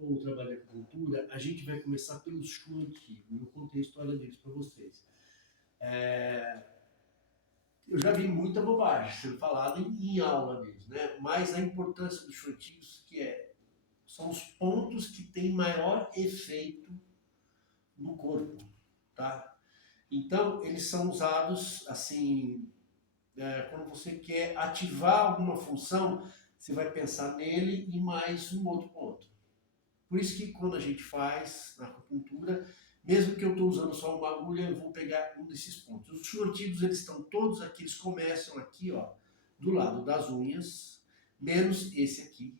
o trabalho de acupuntura, a gente vai começar pelos Shu antigos. Eu contei a história deles para vocês. Eu já vi muita bobagem sendo falada em aula mesmo, né? Mas a importância dos Shu antigos, são os pontos que têm maior efeito no corpo, tá? Então, eles são usados assim, quando você quer ativar alguma função, você vai pensar nele e mais um outro ponto. Por isso que quando a gente faz na acupuntura, mesmo que eu estou usando só uma agulha, eu vou pegar um desses pontos. Os Shu antigos, eles estão todos aqui, eles começam aqui, ó, do lado das unhas, menos esse aqui.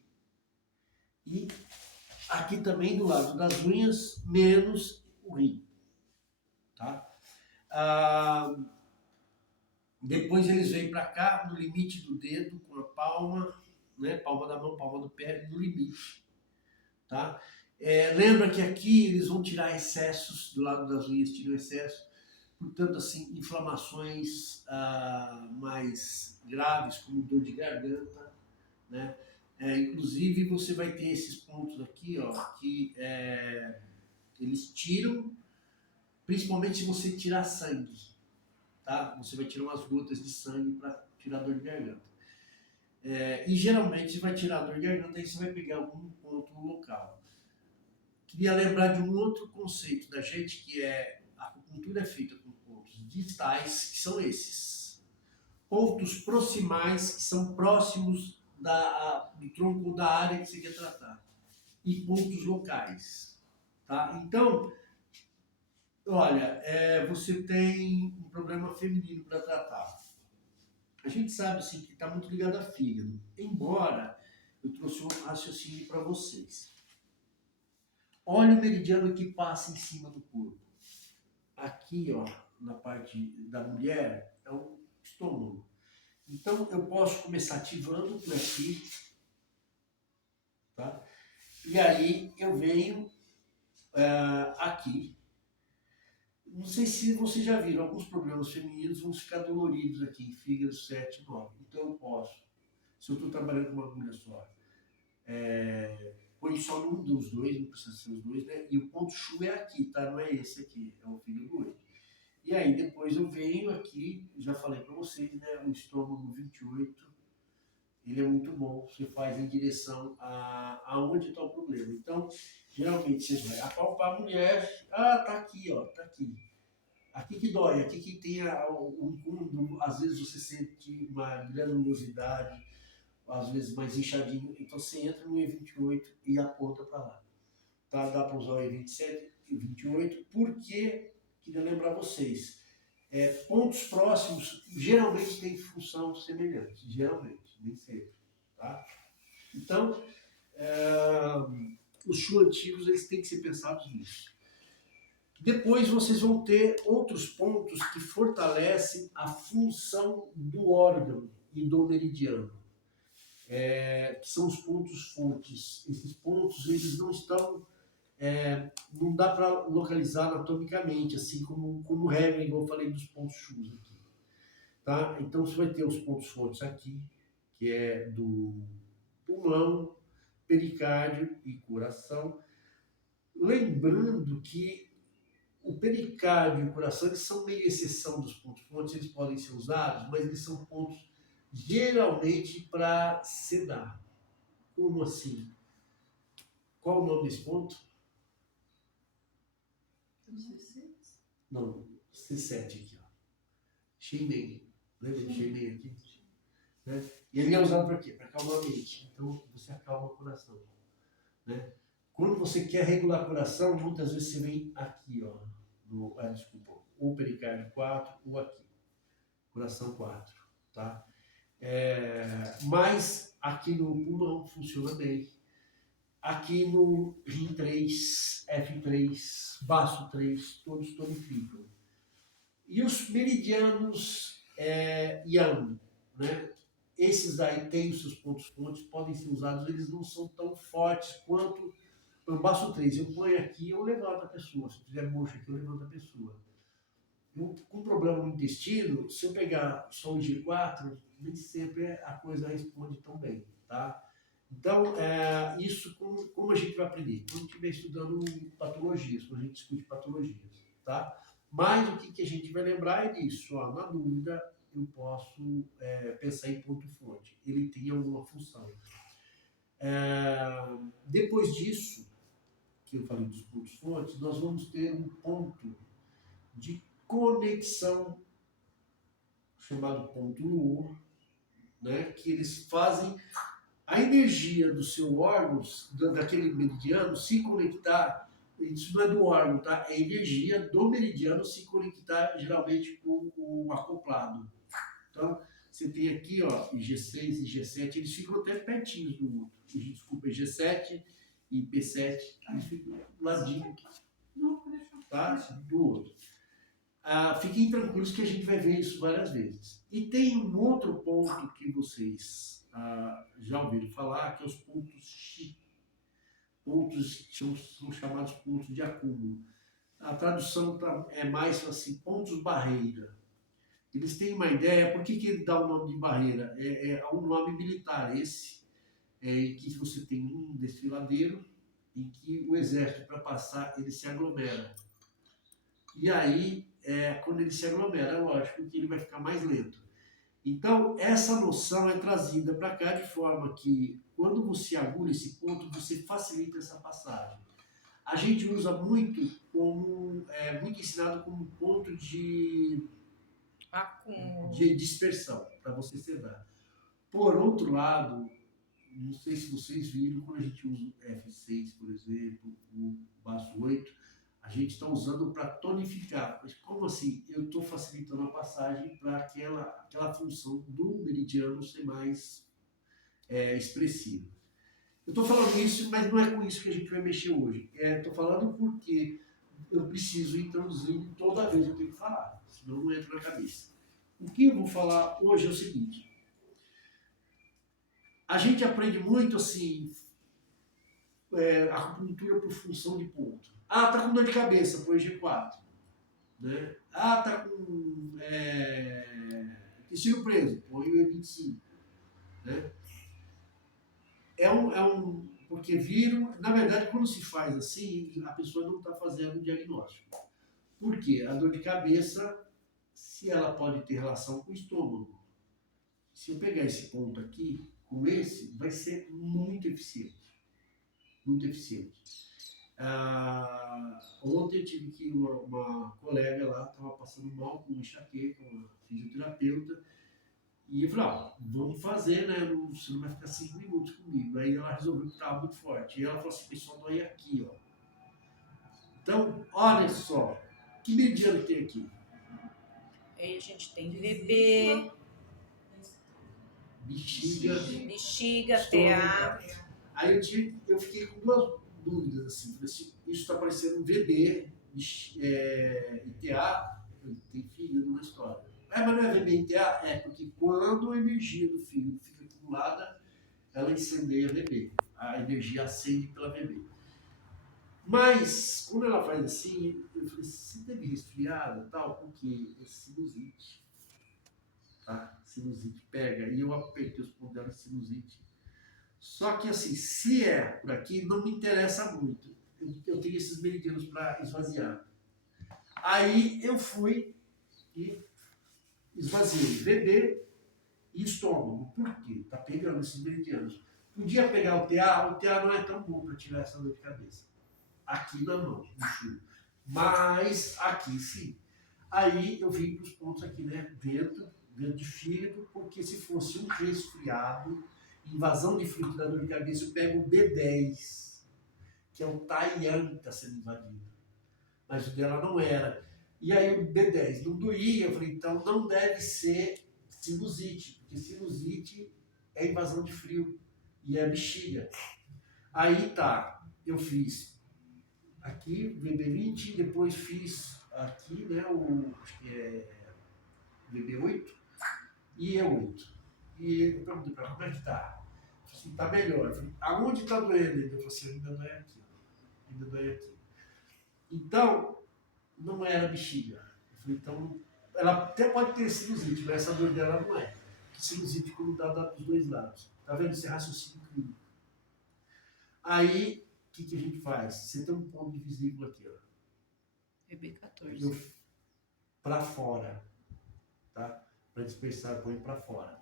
E aqui também do lado das unhas, menos o rim, tá? Depois eles vêm para cá, no limite do dedo, com a palma, né, palma da mão, palma do pé, no limite, tá? Lembra que aqui eles vão tirar excessos, do lado das unhas tiram excesso, portanto, assim, inflamações mais graves, como dor de garganta, né? Inclusive, você vai ter esses pontos aqui, ó, que eles tiram, principalmente se você tirar sangue, tá? Você vai tirar umas gotas de sangue para tirar dor de garganta. E geralmente você vai tirar a dor de garganta e você vai pegar algum ponto local. Queria lembrar de um outro conceito da gente, que a acupuntura é feita com pontos distais, que são esses. Pontos proximais, que são próximos do tronco da área que você quer tratar. E pontos locais. Tá? Então, olha, você tem um problema feminino para tratar. A gente sabe assim, que está muito ligado a fígado. Embora eu trouxe um raciocínio para vocês. Olha o meridiano que passa em cima do corpo. Aqui, ó, na parte da mulher, é o estômago. Então, eu posso começar ativando por aqui, tá? E aí eu venho aqui. Não sei se vocês já viram, alguns problemas femininos vão ficar doloridos aqui em fígado 7, 9. Então eu posso, se eu estou trabalhando com uma agulha só, põe só num dos dois, não precisa ser os dois, né? E o ponto Shu é aqui, tá? Não é esse aqui, é o fígado 8. E aí depois eu venho aqui, já falei para vocês, né? O estômago 28, ele é muito bom, você faz em direção aonde está o problema. Então, geralmente você vai apalpar a mulher, tá aqui, ó, tá aqui. Aqui que dói, aqui que tem o incômodo, às vezes você sente uma granulosidade, às vezes mais inchadinho, então você entra no E28 e aponta para lá. Tá? Dá para usar o E27 e 28, porque, queria lembrar vocês, pontos próximos geralmente têm função semelhante, geralmente, nem sempre. Tá? Então, os Shu antigos eles têm que ser pensados nisso. Depois vocês vão ter outros pontos que fortalecem a função do órgão e do meridiano, que são os pontos fontes. Esses pontos eles não estão, não dá para localizar anatomicamente, assim como regra, igual eu falei dos pontos chus aqui. Tá? Então você vai ter os pontos fontes aqui, que é do pulmão, pericárdio e coração. Lembrando que o pericárdio e o coração eles são meio exceção dos pontos fontes, eles podem ser usados, mas eles são pontos geralmente para sedar. Como assim? Qual o nome desse ponto? Não, C7 aqui, ó. Sheinei. Lembra do Sheinei aqui? Né? E ele é usado para quê? Para acalmar a mente. Então você acalma o coração. Né? Quando você quer regular o coração, muitas vezes você vem aqui, ó. Desculpa, o pericárdio 4 ou aqui. Coração 4, tá? Mas aqui no pulmão funciona bem. Aqui no rim 3, F3, baço 3, todos tonificam. E os meridianos Yang, né? Esses daí têm os seus pontos fontes, podem ser usados, eles não são tão fortes quanto o baço 3. Eu ponho aqui, eu levanto a pessoa. Se tiver mocho aqui, eu levanto a pessoa. Com problema no intestino, se eu pegar só o G4, nem sempre a coisa responde tão bem, tá? Então, isso como a gente vai aprender? Quando estiver estudando patologias, quando a gente discute patologias, tá? Mas o que a gente vai lembrar é disso, ó, na dúvida eu posso pensar em ponto-fonte, ele tem alguma função. Depois disso, que eu falei dos pontos-fontes, nós vamos ter um ponto de conexão chamado ponto Luor, né, que eles fazem a energia do seu órgão, daquele meridiano, se conectar. Isso não é do órgão, tá? É a energia do meridiano se conectar geralmente com o acoplado. Então, você tem aqui, ó, IG6 e G7, eles ficam até pertinhos do outro. Desculpa, G7 e P7, eles ficam do ladinho, tá? Do outro. Fiquem tranquilos que a gente vai ver isso várias vezes. E tem um outro ponto que vocês já ouviram falar, que é os pontos Chi. Pontos são chamados pontos de acúmulo. A tradução é mais assim, pontos barreira. Eles têm uma ideia, por que ele dá o nome de barreira? É um nome militar esse, em que você tem um desfiladeiro, em que o exército, para passar, ele se aglomera. E aí, quando ele se aglomera, é lógico que ele vai ficar mais lento. Então, essa noção é trazida para cá de forma que, quando você agulha esse ponto, você facilita essa passagem. A gente usa muito muito ensinado como ponto de dispersão, para você sedar. Por outro lado, não sei se vocês viram, quando a gente usa o F6, por exemplo, o baço 8, a gente está usando para tonificar. Mas como assim? Eu estou facilitando a passagem para aquela função do meridiano ser mais expressiva. Eu estou falando isso, mas não é com isso que a gente vai mexer hoje. Estou falando porque eu preciso introduzir toda vez que eu tenho que falar, senão não entra na cabeça. O que eu vou falar hoje é o seguinte. A gente aprende muito assim, acupuntura por função de ponto. Tá com dor de cabeça, põe G4. Né? Tá com intestino preso, põe o E25. Né? Porque viram, na verdade, quando se faz assim, a pessoa não está fazendo o diagnóstico. Por quê? A dor de cabeça, se ela pode ter relação com o estômago. Se eu pegar esse ponto aqui, com esse, vai ser muito eficiente. Muito eficiente. Ontem eu tive que uma colega lá estava passando mal com enxaqueca, uma fisioterapeuta, e eu falei, vamos fazer, né? Você não vai ficar 5 minutos comigo. Aí ela resolveu que estava muito forte. E ela falou assim, pessoal, dói aqui, ó. Então, olha só, que meridiano tem aqui? Aí a gente tem VB, bexiga, TA. Aí eu fiquei com duas dúvidas, assim, isso está parecendo um VB e TA, tem fígado na história. Mas não é VB e TA? Porque quando a energia do fígado fica acumulada, ela incendeia a VB. A energia acende pela VB. Mas, quando ela faz assim, eu falei, você teve resfriada e tal, porque é sinusite. Tá? Sinusite pega. E eu apertei os pontos dela de sinusite. Só que assim, se é por aqui, não me interessa muito. Eu tenho esses meridianos para esvaziar. Aí eu fui e esvaziei VB e estômago. Por quê? Tá pegando esses meridianos. Podia pegar o TA não é tão bom para tirar essa dor de cabeça. Aqui na mão, no chulo. Mas aqui sim. Aí eu vim para os pontos aqui, né? Dentro de fígado, porque se fosse um resfriado, invasão de fluido da dor de cabeça, eu pego o B10, que é o Taiyan que está sendo invadido. Mas o dela não era. E aí o B10 não doía, eu falei, então não deve ser sinusite, porque sinusite é invasão de frio e é bexiga. Aí tá, eu fiz aqui, VB20, depois fiz aqui, né, acho que é VB8 e E8. E eu perguntei para ela, como é que tá? Assim, tá melhor. Eu falei, aonde tá doendo? Ele falou assim, ainda dói aqui. Ainda dói aqui. Então, não era bexiga. Eu falei, então, ela até pode ter sinusite, mas essa dor dela não é. Porque sinusite, quando dá dos dois lados. Tá vendo esse raciocínio clínico? Aí, o que a gente faz? Você tem um ponto de vesícula aqui, ó. VB14. Para fora, tá? Para dispersar, põe para fora.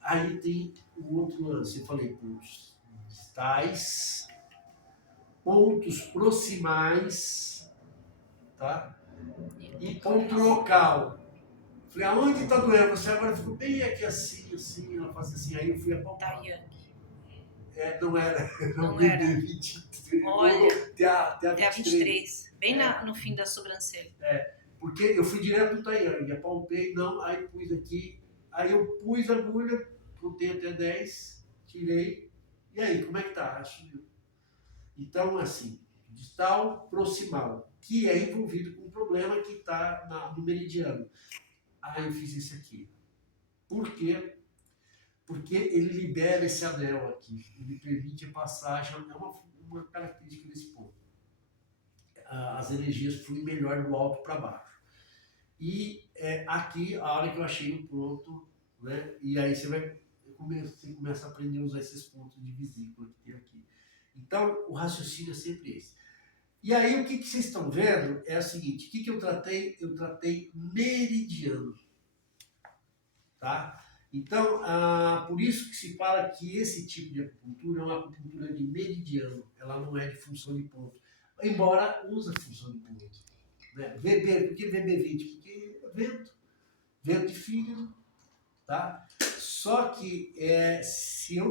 Aí tem o outro lance, eu falei pontos distais, pontos proximais, tá? E ponto local. Falei, aonde está doendo? Você agora ficou bem aqui assim, assim, ela faz assim, aí eu fui apalpar. Não era, Não o era. BB23. Olha, TA23. bem no fim da sobrancelha. Porque eu fui direto no Taiyang, apalpei, não, aí pus aqui, aí eu pus a agulha, contei até 10, tirei, e aí, como é que tá? Subiu. Então, assim, distal proximal, que é envolvido com um problema que está no meridiano. Aí eu fiz esse aqui. Por quê? Porque ele libera esse anel aqui, ele permite a passagem, é uma característica desse ponto. As energias fluem melhor do alto para baixo. E aqui, a hora que eu achei o ponto, né? E aí você começa a aprender a usar esses pontos de vesícula que tem aqui. Então, o raciocínio é sempre esse. E aí, o que vocês estão vendo é o seguinte, o que eu tratei? Eu tratei meridiano, tá? Então, por isso que se fala que esse tipo de acupuntura é uma acupuntura de meridiano, ela não é de função de ponto, embora use função de ponto. Né? VB, por que VB20? Porque é vento de fígado, tá? Só que se eu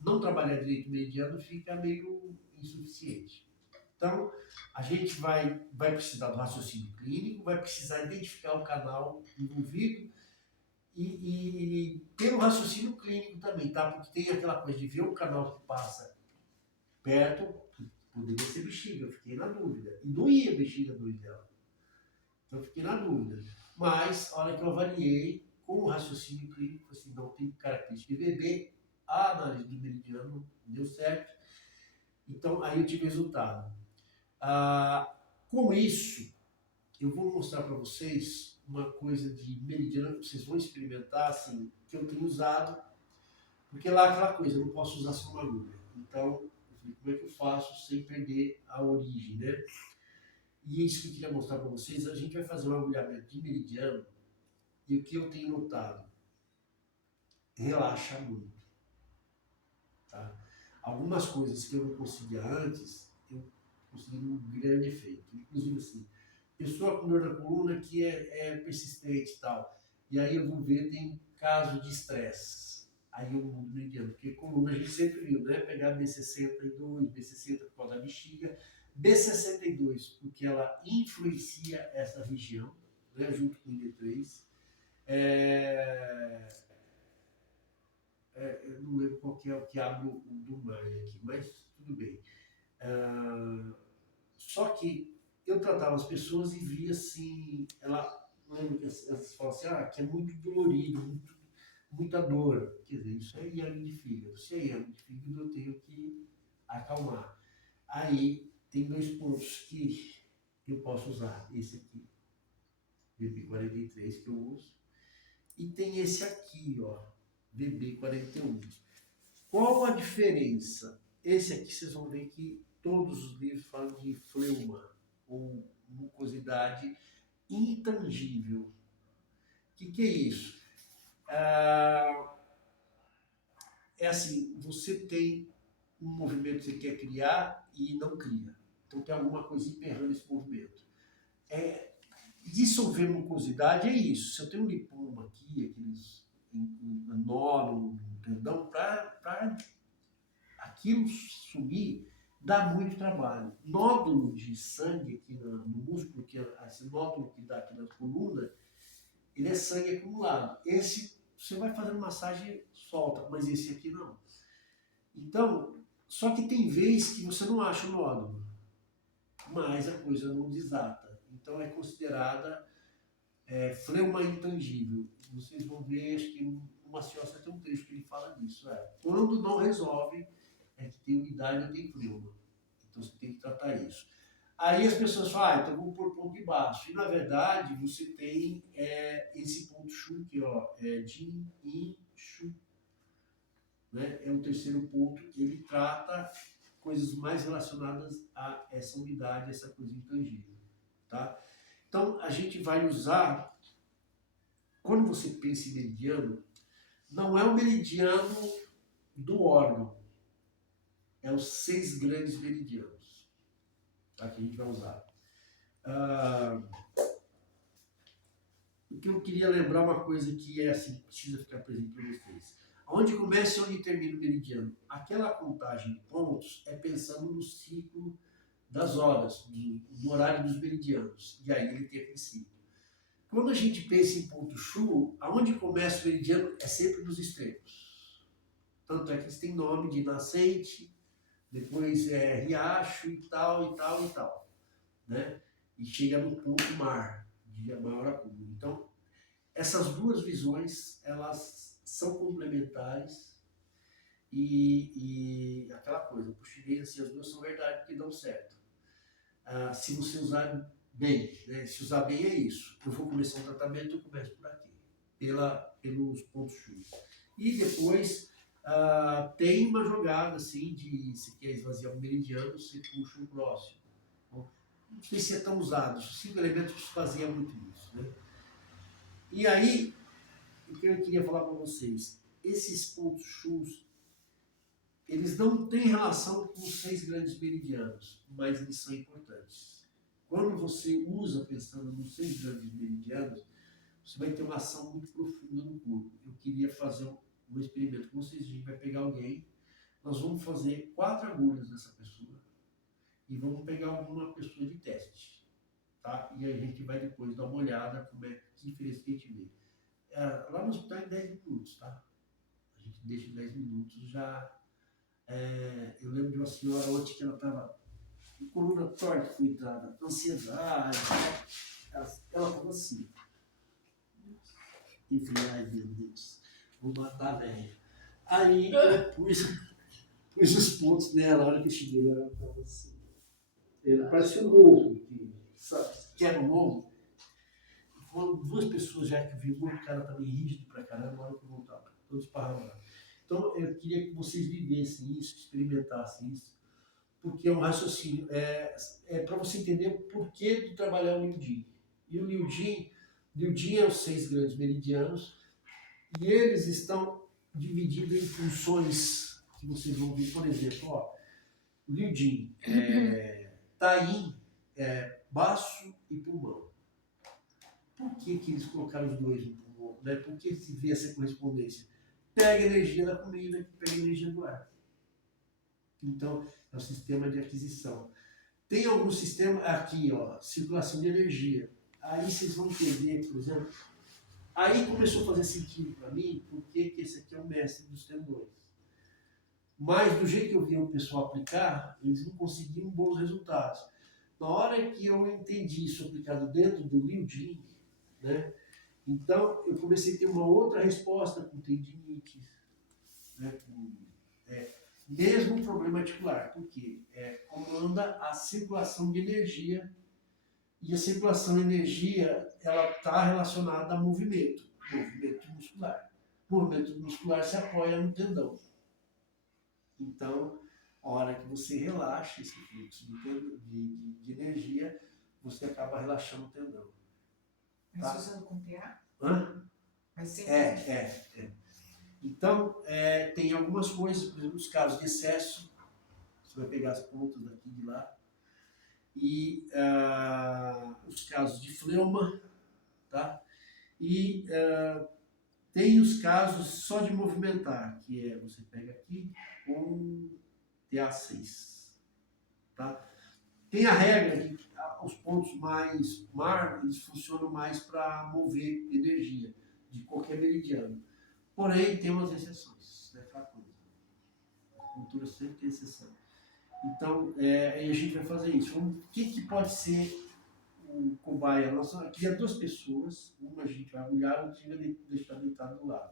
não trabalhar direito meridiano, fica meio insuficiente. Então, a gente vai precisar do raciocínio clínico, vai precisar identificar o canal envolvido e pelo raciocínio clínico também, tá? Porque tem aquela coisa de ver o canal que passa perto, poderia ser bexiga, eu fiquei na dúvida. E doía a bexiga dela. Então eu fiquei na dúvida. Mas, a hora que eu avaliei, com o raciocínio clínico, assim, não tem característica de bebê, a análise do meridiano deu certo. Então, aí eu tive resultado. Com isso, eu vou mostrar para vocês uma coisa de meridiano que vocês vão experimentar, assim, que eu tenho usado, porque lá é aquela coisa, eu não posso usar só uma agulha. Então, como é que eu faço sem perder a origem, né? E isso que eu queria mostrar para vocês, a gente vai fazer um agulhamento de meridiano e o que eu tenho notado, relaxa muito. Tá? Algumas coisas que eu não conseguia antes, eu consegui um grande efeito. Inclusive assim, pessoa com dor na coluna que é persistente e tal. E aí eu vou ver, tem caso de estresse. Aí eu mudo meridiano, porque coluna a gente sempre viu, né? Pegar B62, B60 por causa da bexiga, B62 porque ela influencia essa região, né? Junto com o D3. Eu não lembro qual que é o que abre o do Maia aqui, mas tudo bem. Só que eu tratava as pessoas e via assim, lembra que elas falam assim, que é muito dolorido, muita dor. Quer dizer, isso é iame de fígado. Se é iame de fígado, eu tenho que acalmar. Aí tem 2 pontos que eu posso usar. Esse aqui, VB43 que eu uso. E tem esse aqui, ó, VB41. Qual a diferença? Esse aqui vocês vão ver que todos os livros falam de fleuma, ou mucosidade intangível. O que é isso? É assim, você tem um movimento que você quer criar e não cria. Então tem alguma coisa emperrando esse movimento. Dissolver mucosidade é isso. Se eu tenho um lipoma aqui, aqueles nódulo no tendão, para aquilo sumir, dá muito trabalho. Nódulo de sangue aqui no músculo, que esse nódulo que dá aqui na coluna, ele é sangue acumulado. Esse, você vai fazendo massagem, solta, mas esse aqui não. Então, só que tem vez que você não acha o nódulo, mas a coisa não desata. Então é considerada fleuma intangível. Vocês vão ver, acho que no Maciosser tem um trecho que ele fala disso. Quando não resolve, é que tem umidade ou tem fleuma. Então você tem que tratar isso. Aí as pessoas falam, então vamos pôr ponto de baixo. E na verdade, você tem esse ponto chu aqui, ó, Jin, In, Chu. né, é o terceiro ponto, ele trata coisas mais relacionadas a essa unidade, essa coisa intangível. Tá? Então, a gente vai usar, quando você pensa em meridiano, não é o meridiano do órgão, é os 6 grandes meridianos, tá, que a gente vai usar. O que eu queria lembrar uma coisa que é assim, precisa ficar presente para vocês. Onde começa e onde termina o meridiano? Aquela contagem de pontos é pensando no ciclo das horas, do horário dos meridianos. E aí ele tem aquele ciclo. Quando a gente pensa em ponto Shu, aonde começa o meridiano é sempre nos extremos. Tanto é que eles têm nome de nascente, depois é riacho e tal, e tal, e tal. Né? E chega no ponto mar, de maior acúmulo. Então, essas duas visões, elas são complementares e aquela coisa, para o chinês, assim, as duas são verdade porque dão certo. Se você usar bem, né? Se usar bem é isso. Eu vou começar um tratamento, eu começo por aqui, pelos pontos Shu. E depois tem uma jogada assim de se quer esvaziar o meridiano, você puxa o próximo. Bom, não sei se é tão usado, os 5 elementos faziam muito isso. Né? E aí, o que eu queria falar para vocês, esses pontos Shus, eles não têm relação com os 6 grandes meridianos, mas eles são importantes. Quando você usa pensando nos 6 grandes meridianos, você vai ter uma ação muito profunda no corpo. Eu queria fazer um experimento com vocês. A gente vai pegar alguém, nós vamos fazer 4 agulhas nessa pessoa e vamos pegar alguma pessoa de teste. Tá? E a gente vai depois dar uma olhada como é que diferença que a gente vê. Lá no hospital em 10 minutos, tá? A gente deixa 10 minutos já. Eu lembro de uma senhora ontem que ela estava com coluna torta, cuidada, ansiedade. Ela estava assim. E falei, ai meu Deus, vou matar a velha. Aí eu pus os pontos nela, a hora que eu cheguei ela estava assim. Ela parecia um ovo, sabe? Que era um ovo. Foram 2 pessoas já que eu vi, o cara também rígido pra caramba, na hora que eu voltava, todos parramados. Então eu queria que vocês vivessem isso, experimentassem isso, porque é um raciocínio, para você entender o porquê de trabalhar o Liu Jin. E o Liu Jin é os 6 grandes meridianos, e eles estão divididos em funções que vocês vão ver, por exemplo, ó, o Liu Jin, Tain, baço e pulmão. Por que eles colocaram os dois no pulmão? Né? Por que se vê essa correspondência? Pega energia da comida, pega energia do ar. Então, é um sistema de aquisição. Tem algum sistema aqui, ó, circulação de energia. Aí vocês vão entender, por exemplo, aí começou a fazer sentido para mim, porque esse aqui é o mestre dos tendões. Mas do jeito que eu via o pessoal aplicar, eles não conseguiam bons resultados. Na hora que eu entendi isso aplicado dentro do Liu Jin, né, então eu comecei a ter uma outra resposta com tendinite, né, mesmo problema articular, porque comanda a circulação de energia, e a circulação de energia ela está relacionada a movimento muscular. O movimento muscular se apoia no tendão. Então, a hora que você relaxa esse fluxo de energia, você acaba relaxando o tendão. Mas tá? Usando com PA? Hã? Mas sim. Então, tem algumas coisas, por exemplo, os casos de excesso, você vai pegar as pontas daqui e de lá, e os casos de fleuma, tá? E tem os casos só de movimentar, que você pega aqui com TA6, tá? Tem a regra que os pontos mais mar, eles funcionam mais para mover energia de qualquer meridiano. Porém, tem umas exceções, né? Aquela coisa. A cultura sempre tem exceção. Então, aí a gente vai fazer isso. O que pode ser o cobaia? Nós queria 2 pessoas, uma a gente vai agulhar, outra a gente vai deixar deitado do lado.